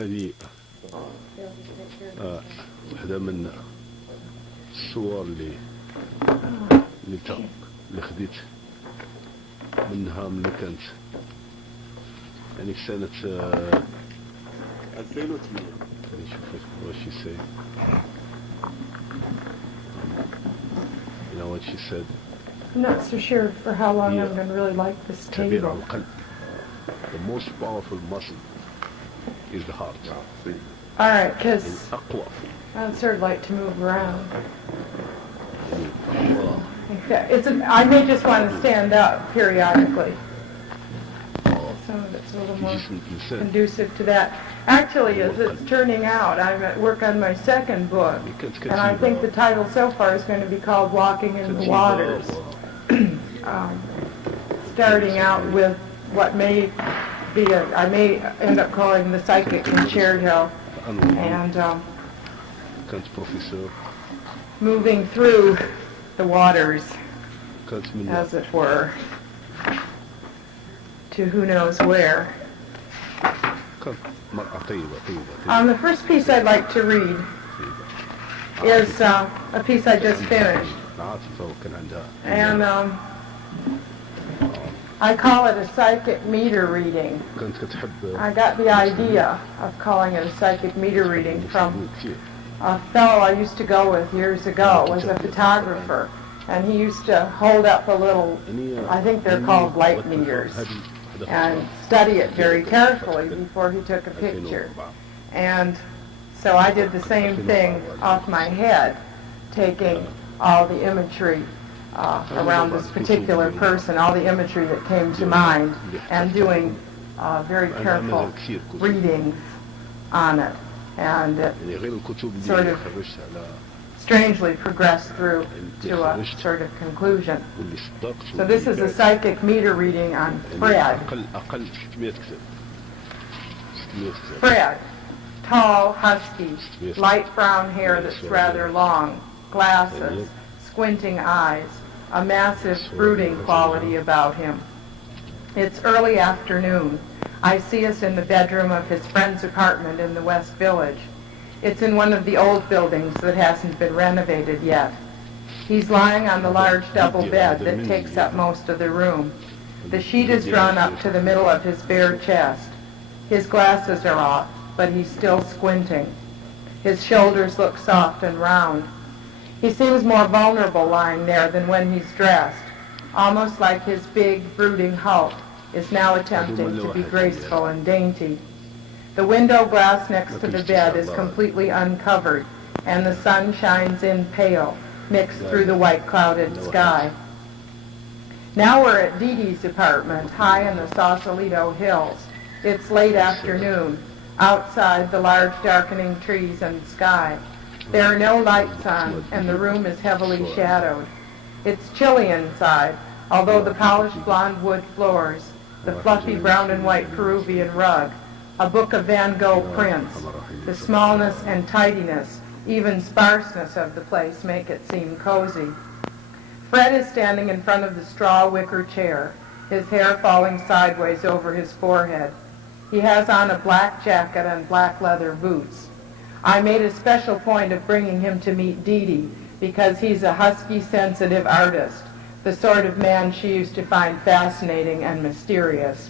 هذه واحدة من الصور اللي خديت منها ملي كانت يعني في سنة 2008. نشوف what she said. You know what she said? I'm not so sure for how long Yeah. I'm going to really like this تعبير عن table. القلب. The most powerful muscle is the heart. All right, because الأقوى. I'd sort of like to move around. يعني الله. I may just want to stand up periodically. Some of it's a little في more جسم الإنسان. conducive to that. Actually, as it's turning out, I'm at work on my second book, and I think the title so far is going to be called Walking in the Waters. Starting out with what may be I may end up calling the Psychic in Shared Hill, and كانت بروفيسور. moving through the waters, كانت من as it were, to who knows where. كانت مرأة طيبة. The first piece I'd like to read is a piece I just finished, عاطفة وكان عندها. and I call it a psychic meter reading. كانت كتحب. I got the idea of calling it a psychic meter reading from a fellow I used to go with years ago, was a photographer, and he used to hold up a little, I think they're called light meters, and study it very carefully before he took a picture. And so I did the same thing off my head, taking all the imagery around this particular person, all the imagery that came to mind, and doing very careful readings on it. And it sort of strangely progressed through to a sort of conclusion. So this is a psychic meter reading on Fred. أقل 600 كتاب. Fred, tall, husky, light brown hair that's rather long, glasses, squinting eyes, a massive brooding quality about him. It's early afternoon. I see us in the bedroom of his friend's apartment in the West Village. It's in one of the old buildings that hasn't been renovated yet. He's lying on the large double bed that takes up most of the room. The sheet is drawn up to the middle of his bare chest. His glasses are off, but he's still squinting. His shoulders look soft and round. He seems more vulnerable lying there than when he's dressed, almost like his big, brooding hulk is now attempting to be graceful and dainty. The window glass next to the bed is completely uncovered, and the sun shines in pale, mixed through the white clouded sky. Now we're at Dee Dee's apartment, high in the Sausalito Hills. It's late afternoon. Outside, the large darkening trees and sky. There are no lights on, and the room is heavily shadowed. It's chilly inside, although the polished blonde wood floors, the fluffy brown and white Peruvian rug, a book of Van Gogh prints, the smallness and tidiness, even sparseness of the place make it seem cozy. Fred is standing in front of the straw wicker chair, his hair falling sideways over his forehead. He has on a black jacket and black leather boots. I made a special point of bringing him to meet Dee Dee because he's a husky, sensitive artist, the sort of man she used to find fascinating and mysterious.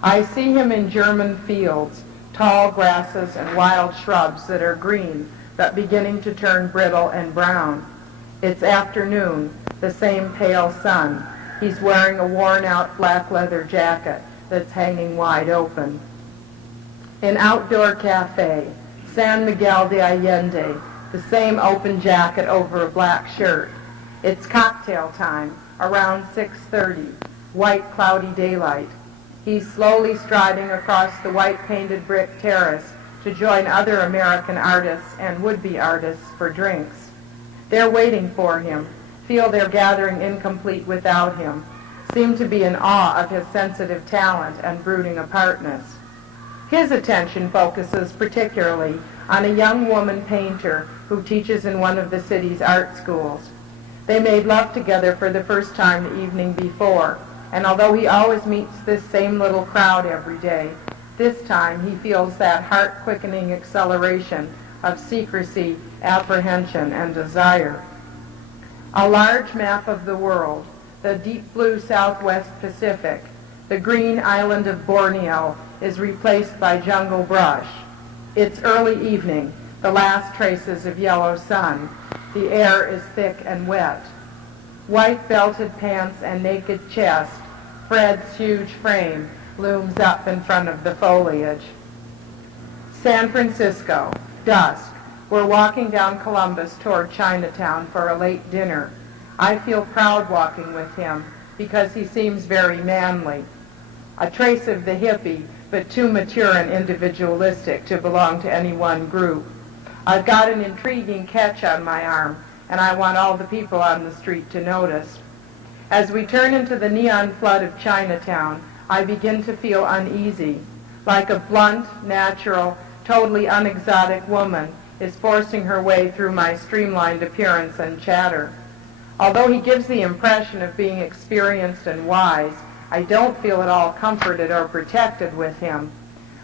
I see him in German fields, tall grasses and wild shrubs that are green but beginning to turn brittle and brown. It's afternoon, the same pale sun. He's wearing a worn-out black leather jacket that's hanging wide open. An outdoor cafe, San Miguel de Allende, the same open jacket over a black shirt. It's cocktail time, around 6:30, white cloudy daylight. He's slowly striding across the white painted brick terrace to join other American artists and would-be artists for drinks. They're waiting for him, feel their gathering incomplete without him, seem to be in awe of his sensitive talent and brooding apartness. His attention focuses particularly on a young woman painter who teaches in one of the city's art schools. They made love together for the first time the evening before, and although he always meets this same little crowd every day, This time he feels that heart-quickening acceleration of secrecy, apprehension, and desire. A large map of the world, the deep blue Southwest Pacific, the green island of Borneo is replaced by jungle brush. It's early evening, the last traces of yellow sun. The air is thick and wet. White belted pants and naked chest, Fred's huge frame looms up in front of the foliage. San Francisco, dusk. We're walking down Columbus toward Chinatown for a late dinner. I feel proud walking with him because he seems very manly. A trace of the hippie, but too mature and individualistic to belong to any one group. I've got an intriguing catch on my arm, and I want all the people on the street to notice. As we turn into the neon flood of Chinatown, I begin to feel uneasy, like a blunt, natural, totally unexotic woman is forcing her way through my streamlined appearance and chatter. Although he gives the impression of being experienced and wise, I don't feel at all comforted or protected with him.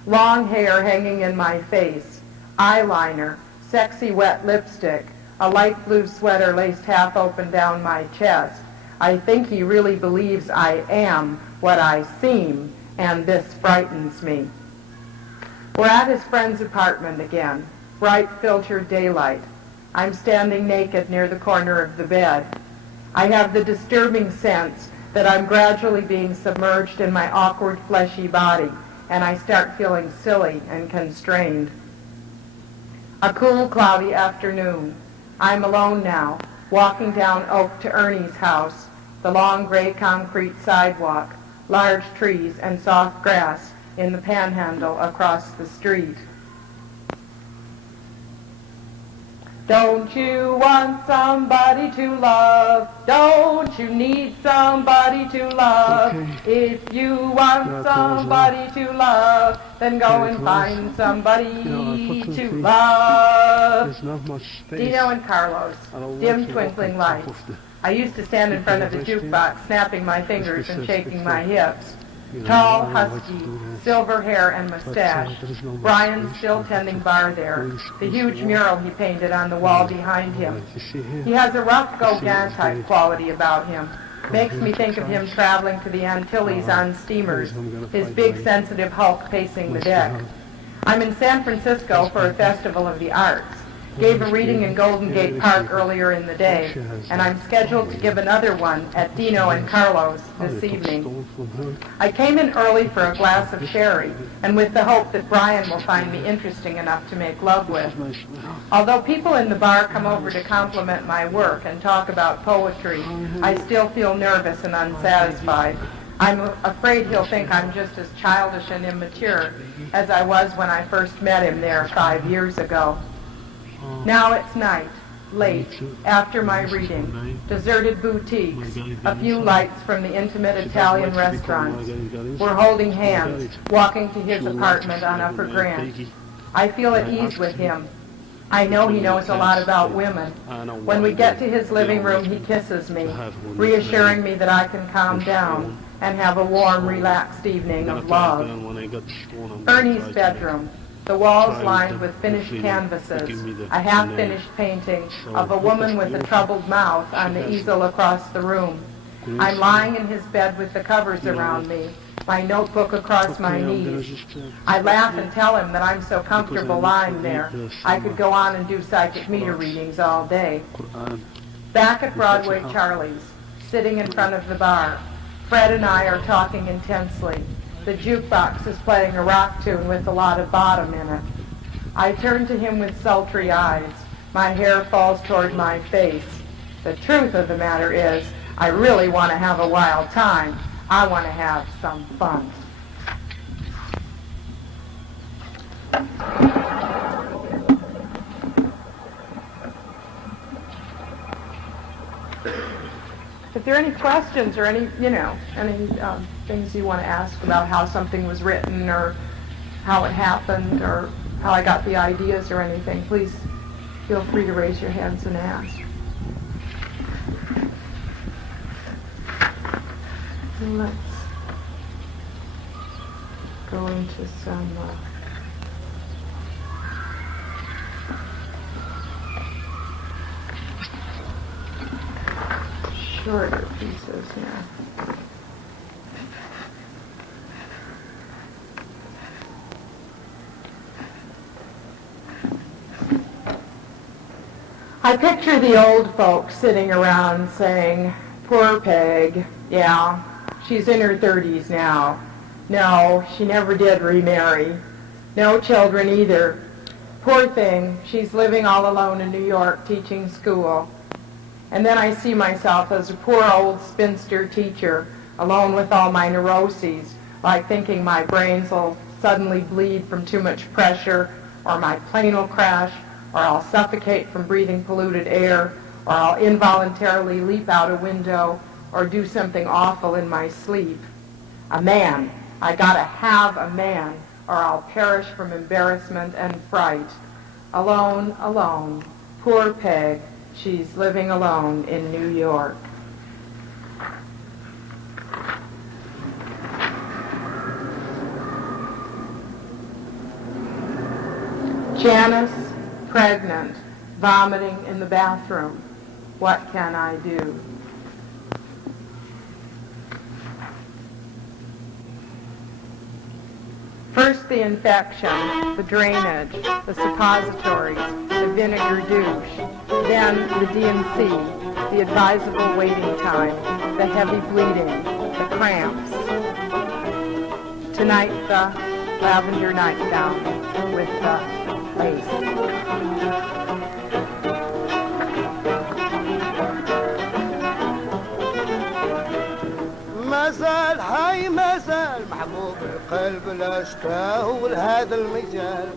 Long hair hanging in my face, eyeliner, sexy wet lipstick, a light blue sweater laced half open down my chest. I think he really believes I am what I seem, and this frightens me. We're at his friend's apartment again, bright filtered daylight. I'm standing naked near the corner of the bed. I have the disturbing sense that I'm gradually being submerged in my awkward fleshy body, and I start feeling silly and constrained. A cool, cloudy afternoon. I'm alone now, walking down Oak to Ernie's house, the long gray concrete sidewalk, large trees and soft grass in the panhandle across the street. Don't you want somebody to love? Don't you need somebody to love? Okay. If you want somebody to love, then go and find somebody to love. There's not much space. Dino and Carlos, dim twinkling lights. I used to stand in front of the jukebox, snapping my fingers and shaking my hips. Tall, husky, silver hair and mustache. Brian's still tending bar there. The huge mural he painted on the wall behind him. He has a rough Gauguin type quality about him. Makes me think of him traveling to the Antilles on steamers, his big sensitive hulk pacing the deck. I'm in San Francisco for a festival of the arts. Gave a reading in Golden Gate Park earlier in the day, and I'm scheduled to give another one at Dino and Carlos this evening. I came in early for a glass of sherry, and with the hope that Brian will find me interesting enough to make love with. Although people in the bar come over to compliment my work and talk about poetry, I still feel nervous and unsatisfied. I'm afraid he'll think I'm just as childish and immature as I was when I first met him there 5 years ago. Now it's night, late, after my reading, deserted boutiques, a few lights from the intimate Italian restaurants. We're holding hands, walking to his apartment on Upper Grant. I feel at ease with him. I know he knows a lot about women. When we get to his living room, he kisses me, reassuring me that I can calm down and have a warm, relaxed evening of love. Ernie's bedroom. The walls lined with finished canvases, a half-finished painting of a woman with a troubled mouth on the easel across the room. I'm lying in his bed with the covers around me, my notebook across my knees. I laugh and tell him that I'm so comfortable lying there, I could go on and do psychic meter readings all day. Back at Broadway Charlie's, sitting in front of the bar, Fred and I are talking intensely. The jukebox is playing a rock tune with a lot of bottom in it. I turn to him with sultry eyes. My hair falls toward my face. The truth of the matter is, I really want to have a wild time. I want to have some fun. If there are any questions or any things you want to ask about how something was written or how it happened or how I got the ideas or anything, please feel free to raise your hands and ask. go into some shorter pieces now. I picture the old folks sitting around saying, "Poor Peg, yeah, she's in her 30s now. No, she never did remarry. No children either. Poor thing, she's living all alone in New York teaching school." And then I see myself as a poor old spinster teacher, alone with all my neuroses, like thinking my brains will suddenly bleed from too much pressure, or my plane will crash, or I'll suffocate from breathing polluted air, or I'll involuntarily leap out a window, or do something awful in my sleep. A man. I gotta have a man, or I'll perish from embarrassment and fright. Alone, alone. Poor Peg. She's living alone in New York. Janice, pregnant, vomiting in the bathroom. What can I do? First the infection, the drainage, the suppositories, the vinegar douche, then the D&C, the advisable waiting time, the heavy bleeding, the cramps. Tonight the lavender nightgown with the lace. مازال حي مازال محبوب القلب لا اشتاهوا لهذا المجال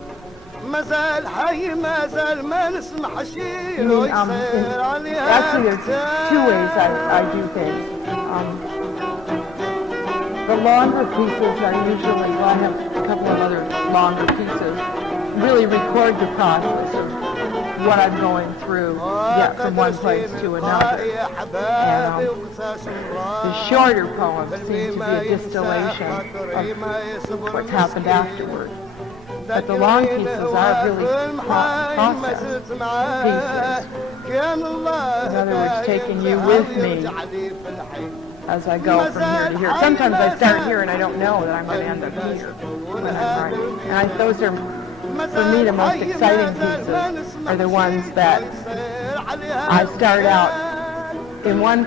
مازال حي مازال ما نسمح شيء لو يصير عليها Actually, there's two ways I do things. The longer pieces are usually, well, I have a couple of other longer pieces, really record the process of what I'm going through to get from one place to another. And the shorter poems seem to be a distillation of what's happened afterward. But the long pieces are really process pieces. In other words, taking you with me as I go from here to here. Sometimes I start here and I don't know that I'm going to end up here when I'm writing. And those are, for me, the most exciting pieces are the ones that I start out in one